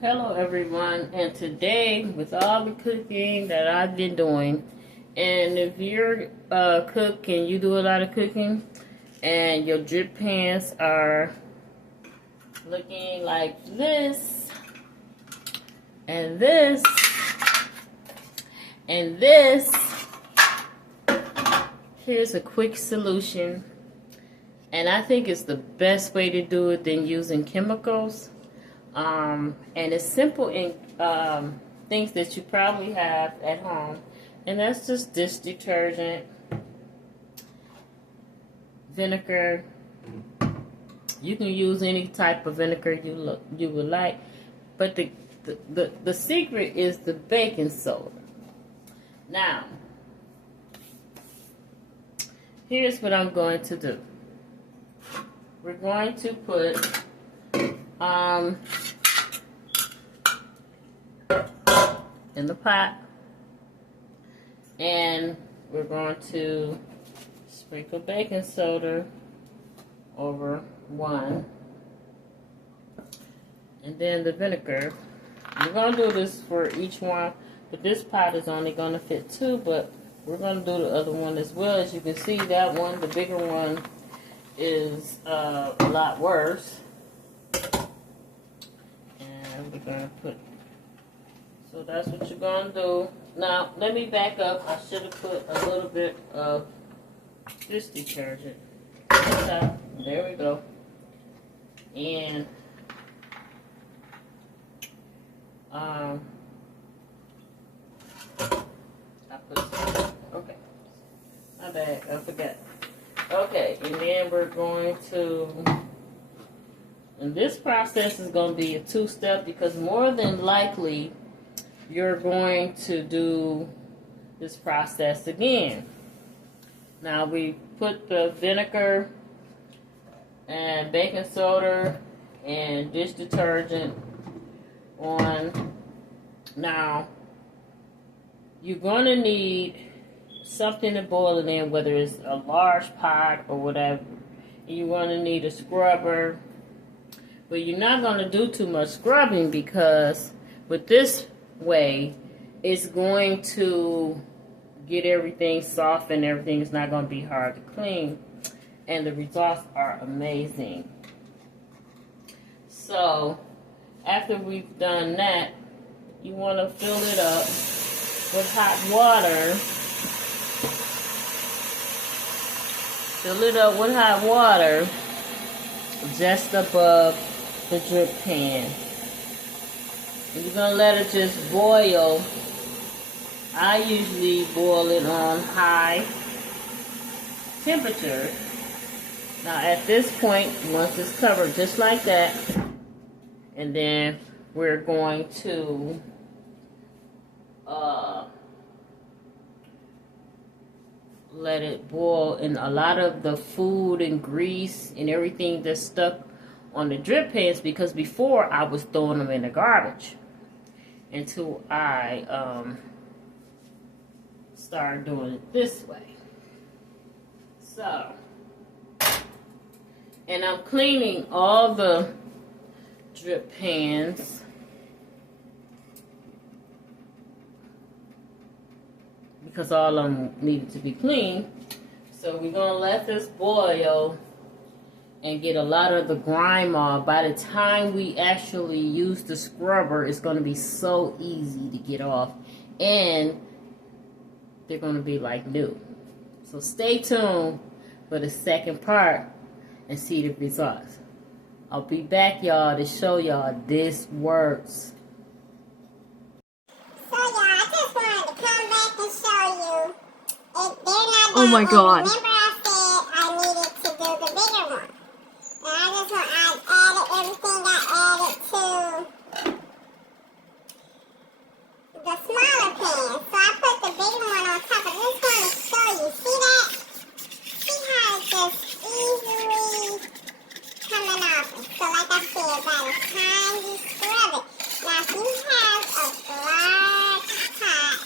Hello everyone, and today with all the cooking that I've been doing, and if you're a cook and you do a lot of cooking and your drip pans are looking like this and this and this, here's a quick solution, and I think it's the best way to do it than using chemicals. And it's simple in things that you probably have at home, and that's just dish detergent, vinegar. You can use any type of vinegar you would like, but the secret is the baking soda. Now, here's what I'm going to do. We're going to put in the pot, and we're going to sprinkle baking soda over one, and then the vinegar. We're going to do this for each one, but this pot is only going to fit two, but we're going to do the other one as well. As you can see, that one, the bigger one, is a lot worse. And we're going to put, so that's what you're going to do. Now, let me back up. I should have put a little bit of this detergent. There we go. And I put some, okay. My bad, I forgot. Okay, and then we're going to, and this process is going to be a two-step, because more than likely you're going to do this process again. Now we put the vinegar and baking soda and dish detergent on. Now you're going to need something to boil it in, whether it's a large pot or whatever. You're going to need a scrubber, but you're not going to do too much scrubbing, because with this way it's going to get everything soft and everything is not going to be hard to clean, and the results are amazing. So after we've done that, you want to fill it up with hot water. Fill it up with hot water just above the drip pan. And you're going to let it just boil. I usually boil it on high temperature. Now at this point, once it's covered just like that, and then we're going to let it boil, and a lot of the food and grease and everything that's stuck on the drip pans, because before I was throwing them in the garbage, until I started doing it this way. So, and I'm cleaning all the drip pans, because all of them needed to be cleaned. So we're going to let this boil and get a lot of the grime off. By the time we actually use the scrubber, it's going to be so easy to get off, and they're going to be like new. So stay tuned for the second part and see the results. I'll be back, y'all, to show y'all this works. So y'all, I just wanted to come back and show you. They're not Oh my God. Remember I said I needed to do the bigger one. And I just want, I added everything I added to the smaller pan. So I put the bigger one on top. I just want to show you. See that? See how it's just easily coming off. So like I said, by the time you scrub it, now if you have a large pot,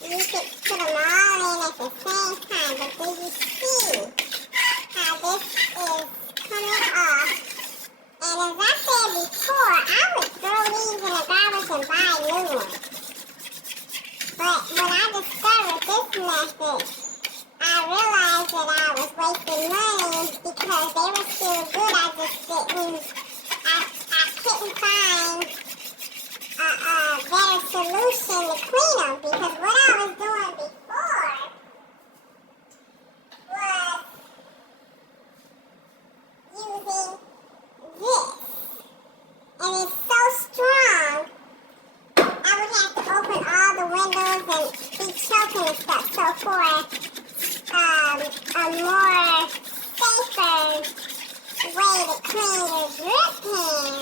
you could put them all in at the same time, but then you because they were still good. I just didn't, I couldn't find a better solution to clean them, because what I was doing before was using this, and it's so strong, I would have to open all the windows and be choking and stuff. So for a more safer way to clean your drip pan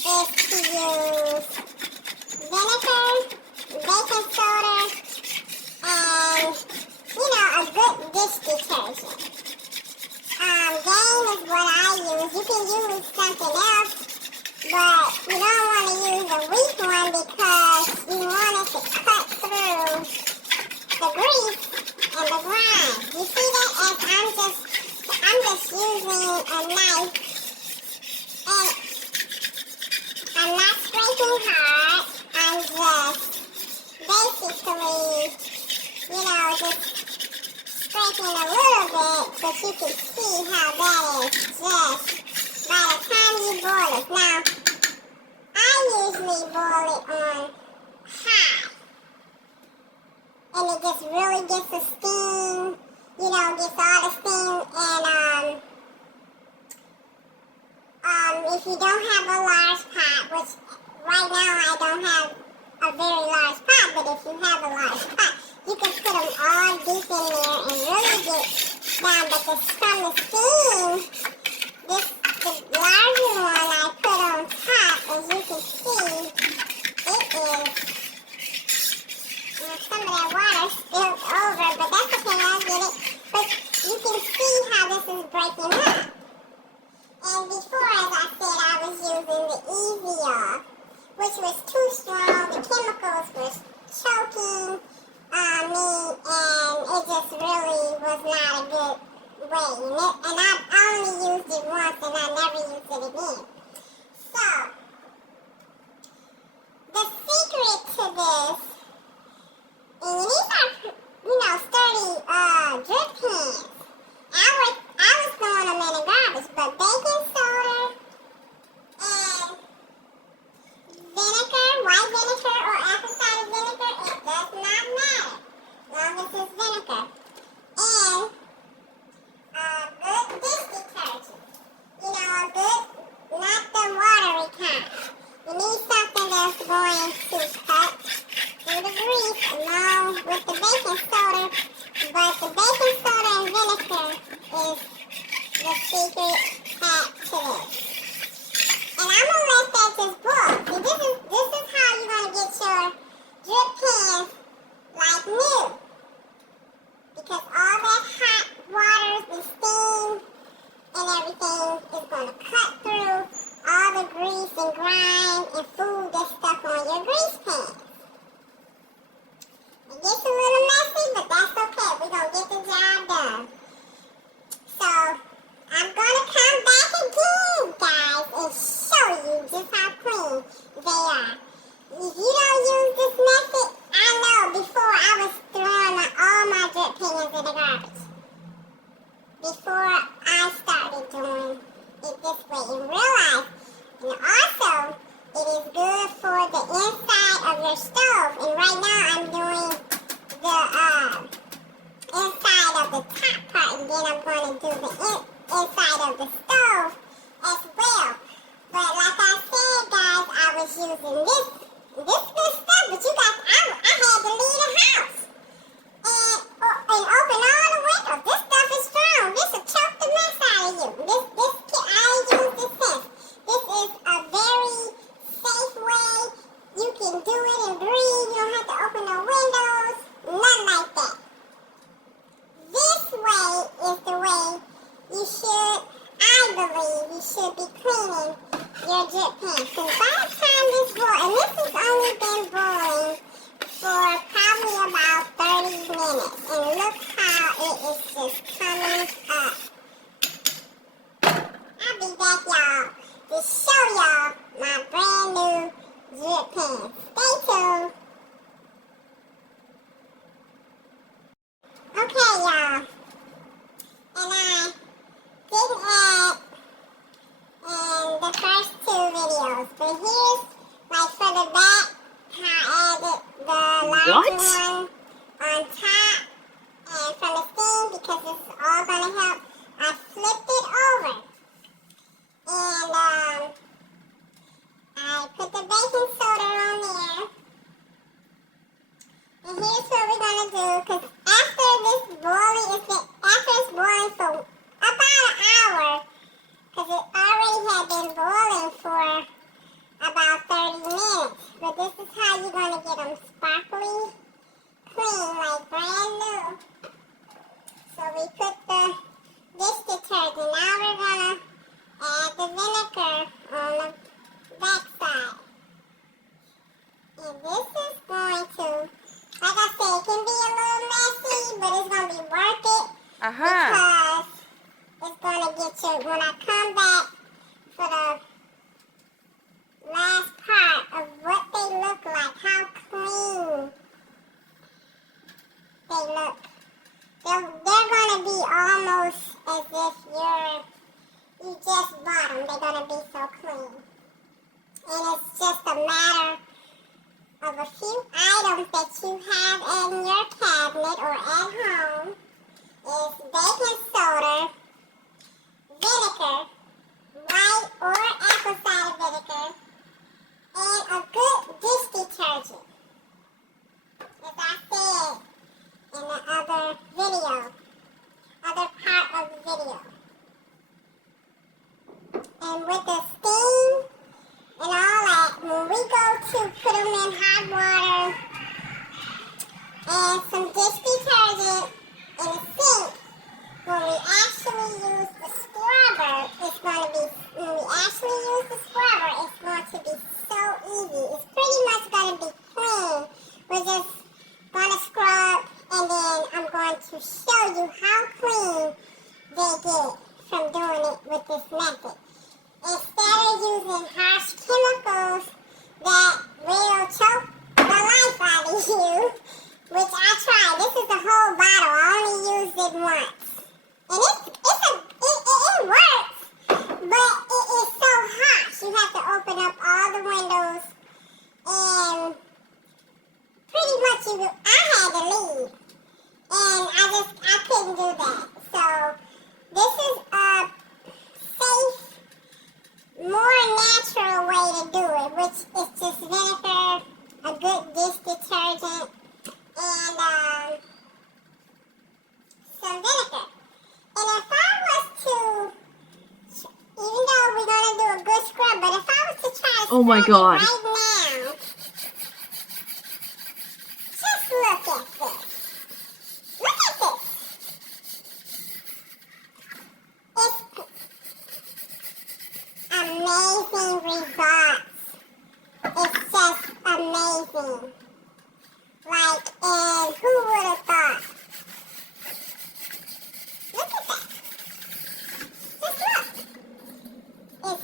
is to use vinegar, baking soda, and, a good dish detergent. Gain is what I use. You can use something else, but you don't want to use a weak one because you want it to cut through the grease and the grime. You see that? As I'm just using a knife, and I'm not scraping hard. I'm just basically, just scraping a little bit, but you can see how that is just by the time you boil it. Now, I usually boil it on high, and it just really gets the steam, gets all the steam, and if you don't have a large pot, which right now I don't have a very large pot, but if you have a large pot, you can put them all deep in there and really get down, but from the steam, the larger one I put on top, as you can see, it is, some of that water spilled over, but that's okay, I'll get it. But you can see how this is breaking up. And before, as I said, I was using the Easy Off, which was too strong. The chemicals were choking me, and it just really was not a good way. And I only used it once, and I never used it again. So, the secret to this, and these are, sturdy drip pans. I was throwing them in the garbage, but baking soda and vinegar, white vinegar or apple cider vinegar, it does not matter, as long as it's vinegar. And good dish detergent. A good, not the watery kind. You need something that's going to cut through the grease along with the baking soda, but the baking soda and vinegar is the secret hack to this. And I'm going to let that just boil. See, this is how you're going to get your drip pans like new. Because all that hot water, the steam, and everything is going to cut through all the grease and grime and food that's stuck on your grease pan. It gets a little messy, but that's okay. We're going to get the job done. So, I'm going to come back again, guys, and show you just how clean they are. If you don't use this method, I know before I was throwing all my drip pans in the garbage. Before I started doing it this way, and realize, and also, it is good for the inside of your stove. And right now, I'm doing the inside of the top part, and then I'm going to do the inside of the stove as well. But like I said, guys, I was using this good stuff, but you guys, I had to leave the house and open all the windows. This stuff is strong. This will choke the mess out of you. I use this since. This is a very safe way. You can do it and breathe. You don't have to open no windows. Nothing like that. This way is the way you should, I believe, you should be cleaning your drip pan. So by the time this boils, and this has only been boiling for probably about 30 minutes. And look how it is just coming up. I'll be back, y'all, to show y'all my brand new drip pan. Stay tuned. Okay, y'all. And I did them sparkly clean, like brand new. So we put the dish detergent. Now we're gonna add the vinegar on the back side. And this is going to, like I said, it can be a little messy, but it's going to be worth it. Because it's going to get you, when I come back for the last part of what they look like, how clean they look. They're going to be almost as if you just bought them. They're going to be so clean. And it's just a matter of a few items that you have in your cabinet or at home. Is baking soda, vinegar, white or apple cider vinegar, and a good dish detergent. As I said in the other part of the video. And with the steam and all that, when we go to put them in hot water and some dish detergent in the sink, when we actually use the scrubber, it's going to be so easy. It's pretty much going to be clean. We're just going to scrub, and then I'm going to show you how clean they get from doing it with this method. Instead of using harsh chemicals that will choke the life out of you, which I tried. This is the whole bottle. I only used it once. And it works, but it is so hot. You have to open up all the windows, and pretty much I had to leave. And I couldn't do that. So this is a safe, more natural way to do it, which is just vinegar, a good dish detergent, and some vinegar. And if I was to, even though we're going to do a good scrub, but if I was to try to scrub it right now, just look at this. Look at this. It's amazing results. It's just amazing. Like, and who would have thought? Look at that. Just look.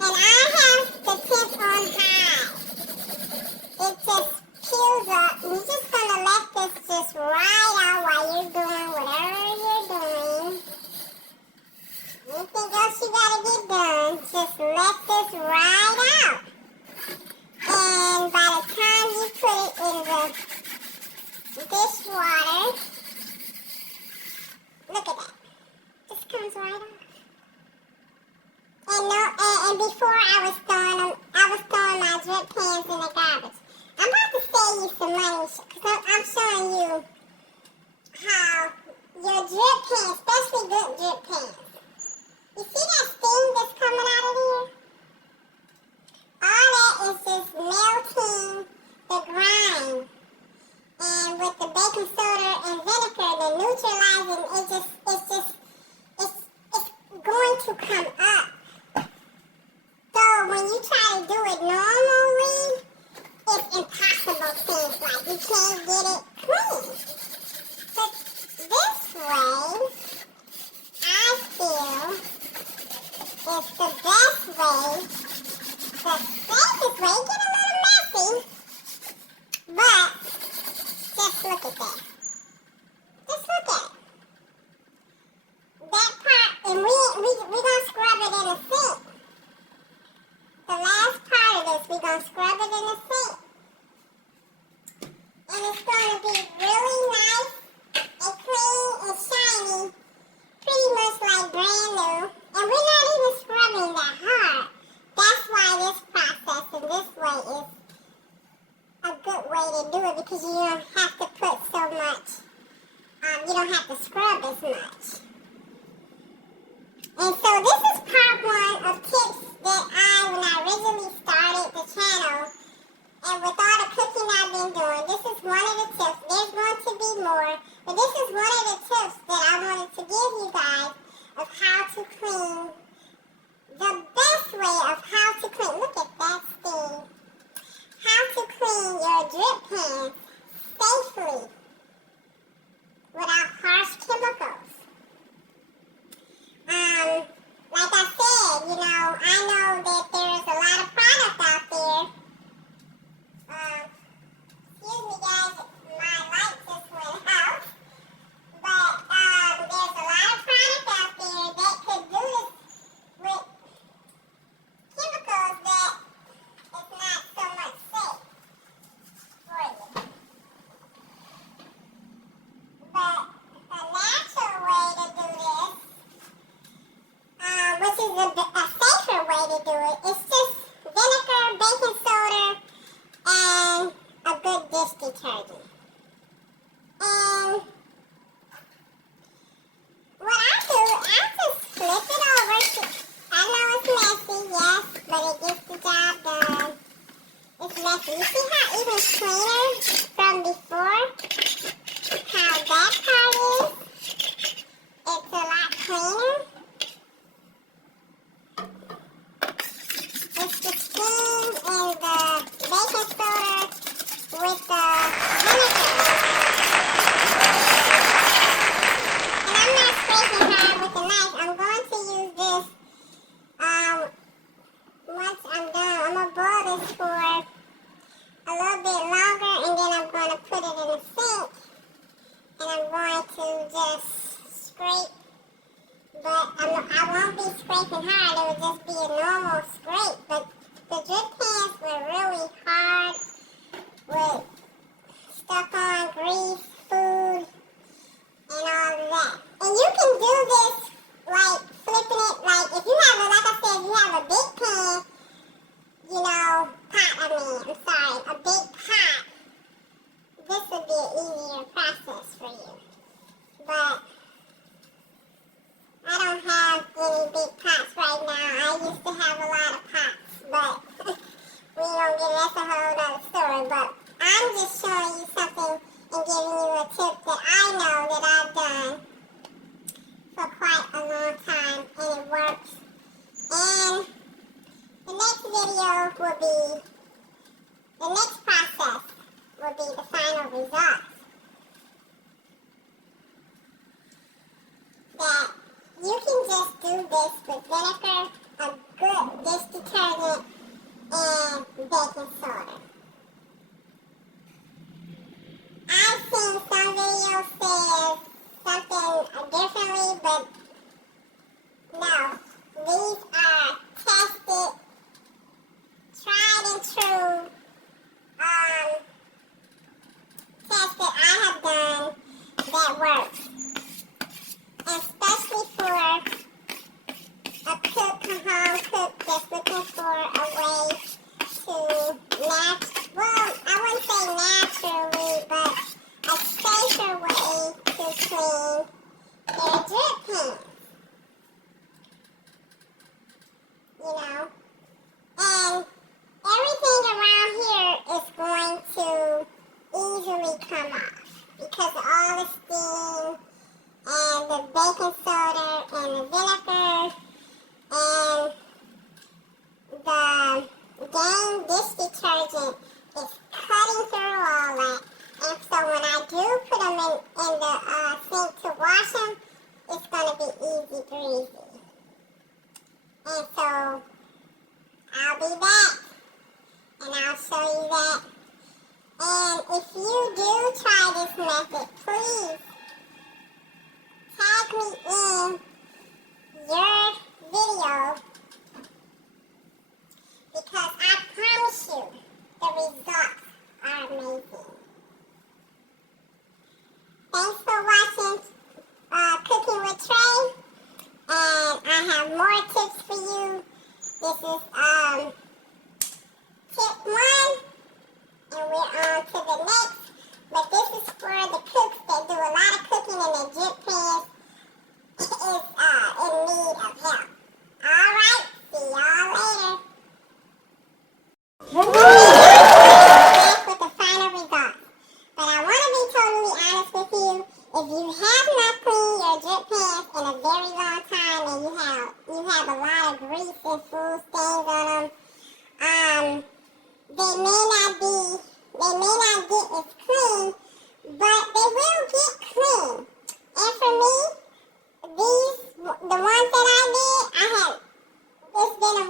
And I have the tip on high. It just peels up. You're just going to let this just ride out while you're doing whatever you're doing. Anything else you got to get done, just let this ride out. And by the time you put it in the dishwater, look at that. Just comes right off. And before I was throwing my drip pans in the garbage. I'm about to save you some money because I'm showing you how your drip pans, especially good drip pans. You see that steam that's coming out of here? All that is just melting the grime. And with the baking soda and vinegar, the neutralizing, it's going to come up. So when you try to do it normally, it's impossible things like you can't get it clean. But this way, I feel, is the best way, the safest way. Get a little messy, but just look at that. Just look at it. That part, and we're going to scrub it in the sink. The last part of this, we're going to scrub it in the sink. And it's going to be really nice and clean and shiny, pretty much like brand new. And we're not even scrubbing that hard. That's why this process and this way is a good way to do it, because you don't have to put so much I know that there's a lot of product out there. Excuse me guys, my light just went out. But there's a lot of product out there that could do this with chemicals that it's not so much safe for you. But a natural way to do this, which is a safer way to do it, is just vinegar, baking soda, and a good dish detergent. And what I do, I just flip it over. I know it's messy, yes, but it gets the job done. It's messy. You see how even cleaner from before? How that part is? It's a lot cleaner. It's the steam and the baking soda with the vinegar. And I'm not scraping hard with the knife. I'm going to use this once I'm done. I'm going to boil this for a little bit longer, and then I'm going to put it in the sink, and I'm going to just scrape. But I won't be scraping hard. It would just be a normal scrape. But the drip pans were really hard with stuck on grease, food, and all of that. And you can do this like flipping it, like if you have, like I said, if you have a big pan, you know, I'm sorry, a big pot, this would be an easier process for you. But I don't have any big pots right now. I used to have a lot of pots, but we don't get, that's a whole other story. But I'm just showing you something and giving you a tip that I know that I've done for quite a long time, and it works. And the next video will be, the next process will be the final results. That you can just do this with vinegar, a good dish detergent, and baking soda. I've seen some videos say something differently, but no. These are tested, tried and true tests that I have done that work. Especially for a cook, a home cook that's looking for a way to well, I wouldn't say naturally, but a safer way to clean their drip pans. You know? And everything around here is going to easily come off because of all the steam and the baking soda and the vinegar and the Gain dish detergent is cutting through all that. And so when I do put them in the sink to wash them, it's going to be easy breezy. And so I'll be back and I'll show you that. And if you do try this method, please tag me in your video, because I promise you the results are amazing. Thanks for watching Cooking with Trey, and I have more tips for you. This is tip 1, and we're on to the next. But this is for the cooks that do a lot of cooking and their drip pans is in need of help. Alright, see y'all later. Back with the final results. But I want to be totally honest with you. If you have not cleaned your drip pans in a very long time and you have a lot of grease and food stains on them, they may not get as clean, but they will get clean. And for me, the ones that I did, it's been a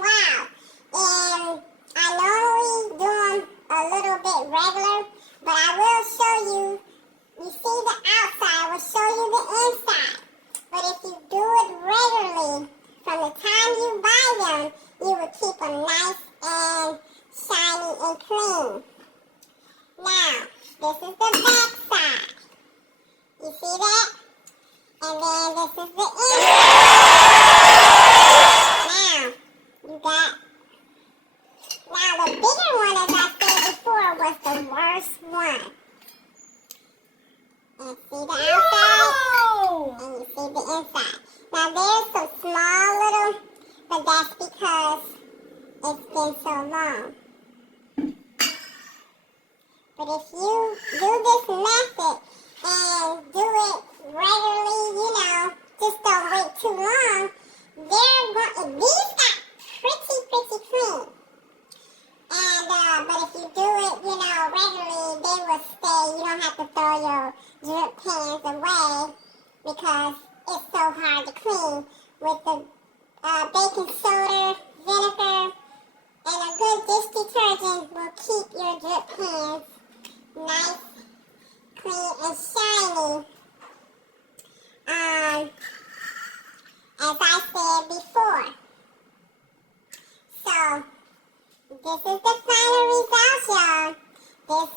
from the time you buy them, you will keep them nice and shiny and clean. Now, this is the back side. You see that? And then this is the inside. Now, you got... Now, the bigger one, as I said before, was the worst one. And see the outside? And you see the inside. Now, there's some small little, but that's because it's been so long. But if you do this method and do it regularly, just don't wait too long, these got pretty clean. And, but if you do it, regularly, they will stay. You don't have to throw your drip pans away because it's so hard to clean. With the baking soda, vinegar, and a good dish detergent will keep your drip pans nice, clean, and shiny. As I said before. So, this is the final result, y'all. This